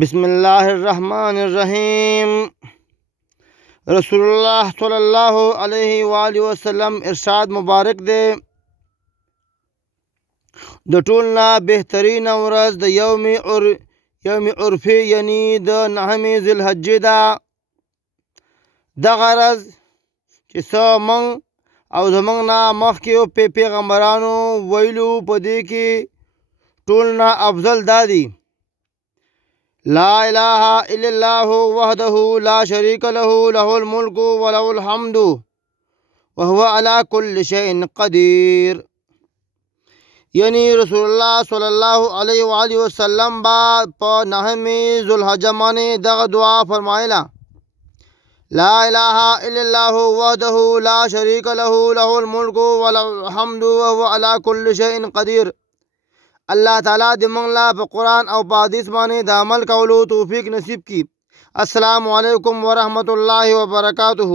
बिस्मिल्लाहिर्रहमानिर्रहीम। रसूलुल्लाह सल्लल्लाहु अलैहि वसल्लम इरशाद मुबारक दे د ټول نه بهترین ورځ د یوم عرفی یعنی د 9 ذوالحجې ده. دغه ورځ چې څه موږ او زموږ نه مخکې پیغمبرانو ویلو په دې کې ټول نه افضل دادي لا اله الا الله وحده لا شريك له له الملك وله الحمد وهو على كل شيء قدير. یعنی رسول الله صلی الله علیه و آله وسلم با په 9 ذوالحجې باندې دغه دعا فرمایله: لا اله الا الله وحده لا شريك له له الملك وله الحمد وهو على كل شيء قدير. الله تعالی دې موږ له په قرآن او په حدیث باندې د عمل کولو توفیق نصیب کړي. السلام علیکم ورحمت الله وبرکاتہ.